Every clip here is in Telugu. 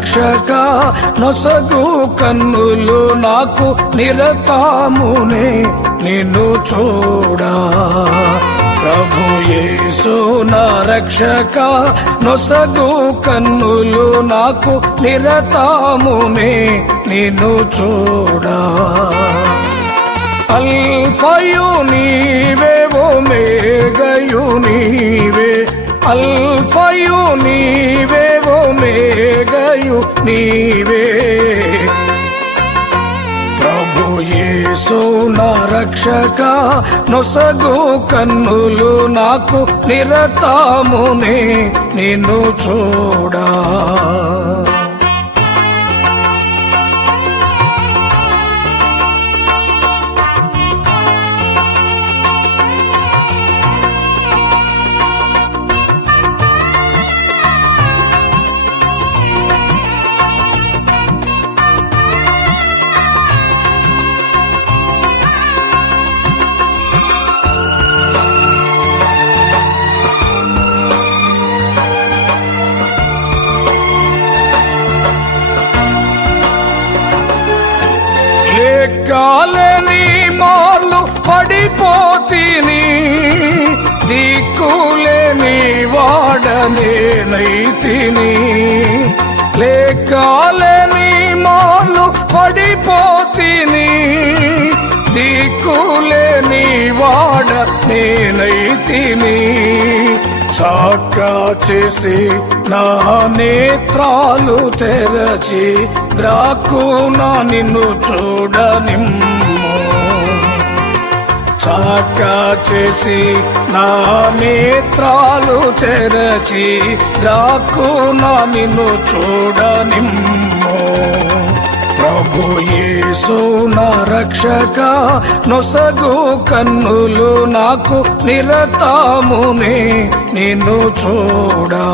రక్షక నొసగు కన్నులు నాకు నిరతమునే నిన్ను చూడా. ప్రభు యేసు నా రక్షక నొసగు కన్నులు నాకు నిరతమునే నిన్ను చూడా. అల్ఫయు నీవే ఒమేగయు నీవే, అల్ఫయు నీవే ఒమేగయు నీవే. ప్రభు యేసు నా రక్షక నొసగు కన్నులు నాకు నిరతమునే నిన్ను చూడా. లెక్కలేని మార్లు పడిపోతిని, దిక్కులేని వాడనేనైతిని. లెక్కలేని మార్లు పడిపోతిని, దిక్కులేని వాడనేనైతిని. సాకా చేసి నా నేత్రాలు తెరచి ద్రాక్కున నిన్ను చూడనిమ్ము. సాకా చేసి నా నేత్రాలు తెరచి ద్రాక్కున నిన్ను చూడనిమ్ము. ప్రభు యేసు నా రక్షక నొసగు కన్నులు నాకు నిరతమునే నిన్ను చూడా.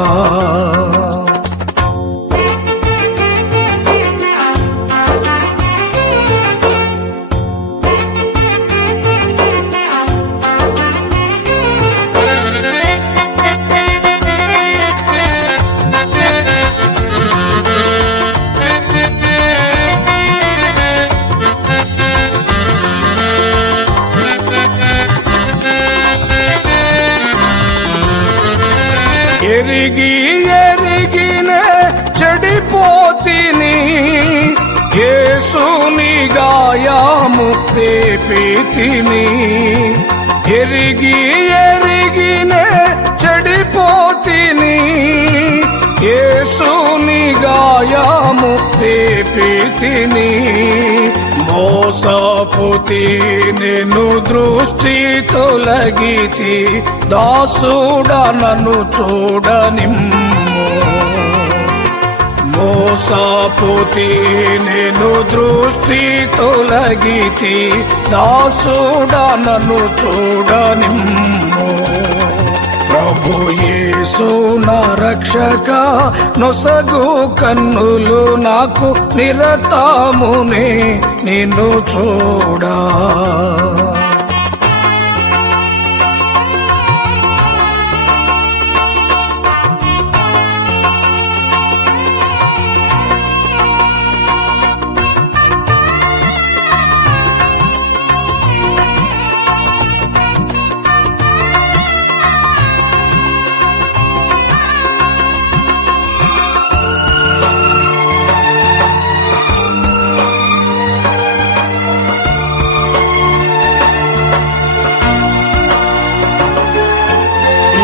ఎరిగి ఎరిగినే చెడిపోతిని, యేసుని గాయము రేపితిని. ఎరిగి ఎరిగినే చెడిపోతిని, యేసుని గాయము రేపితిని. మోసపోతి నేను దృష్టి తొలగితి, దాసుడా నన్ను చూడనిమ్ము. మోసపోతి నేను దృష్టి తొలగితి, దాసుడా నన్ను చూడనిమ్ము. ప్రభు యేసు నా రక్షక నొసగు కన్నులు నాకు నిరతమునే నిన్ను చూడా.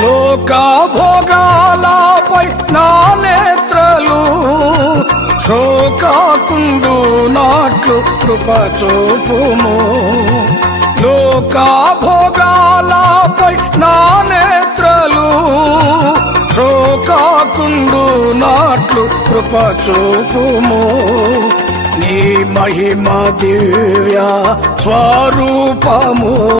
లోక భోగాలపై నా నేత్రలు శోకాకుండు నాట్లు కృప చూపుము. లోక భోగాలపై నా నేత్రలు శోకాకుండు నాట్లు కృప చూపుము. నీ మహిమ దివ్య స్వరూపము